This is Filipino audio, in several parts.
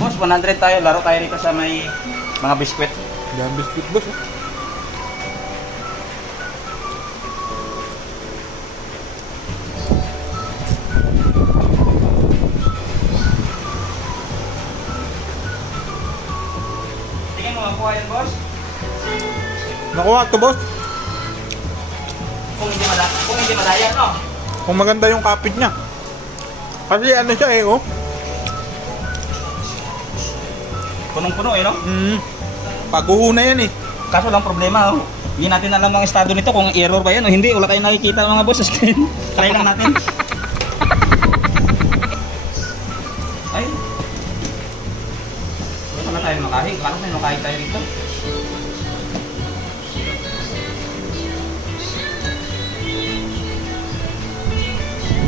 Boss, 100 tayo. Laro tayo rito sa may mga biskwit. Yan biscuit boss. oh. Makuha yan, boss? Nakuha to boss. Kung hindi, mada kung hindi madaya, no? Kung maganda yung kapit niya. Kasi ano siya eh oh. Punong-puno, eh, no? Mm. Paguho na yan eh. Kaso lang problema, oh. Hindi natin alam ang estado nito kung error ba yan o hindi. Wala tayong nakikita mga boss sa screen. Try lang natin. Tayo makahing. Parang may makahing tayo dito.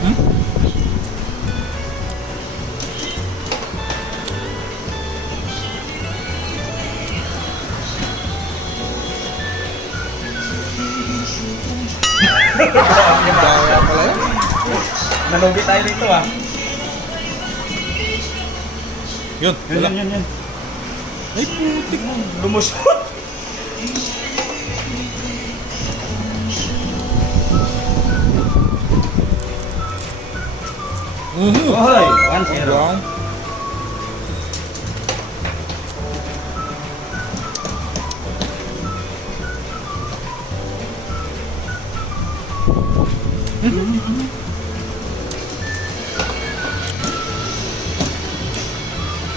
Hmm? Nalugi tayo dito ah. Yun, Yun, yun, yun, yun. Ay putik mo. Lumusot. Mhm. Hoy, 1-0. Wow.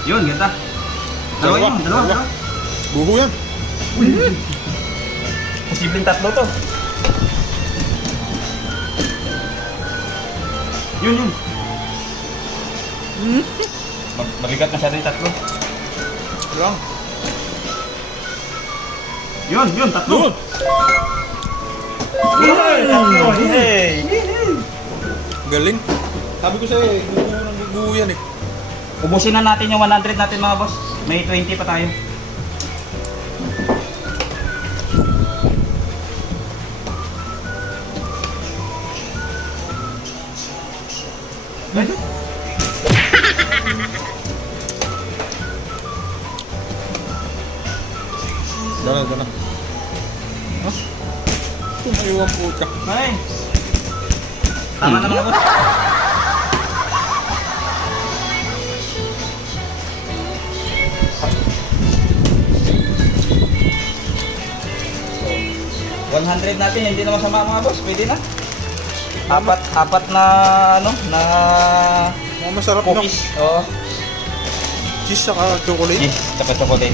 Yun, ganda. Dalawa dalawa, dalawa. Buho yan. Posibleng tatlo to. Yun, yun. Mag mabigat masyado yung tatlo. Lang. Yun, yun, tatlo. Yun. Tatlo. Hey. Galing. Sabi ko sa'yo eh, buho ng buho yan eh. Ubusin na natin yung 100 natin mga boss. May 20 pa tayo. Gana, gana. Ha? Tumayuan po ka. Ay. Tama na mga 100 natin, hindi na masama mga boss. Pwede na. Apat, apat na, ano, na Mga masarap na. cookies. Oo. Cheese saka chocolate. Yes, tsaka chocolate.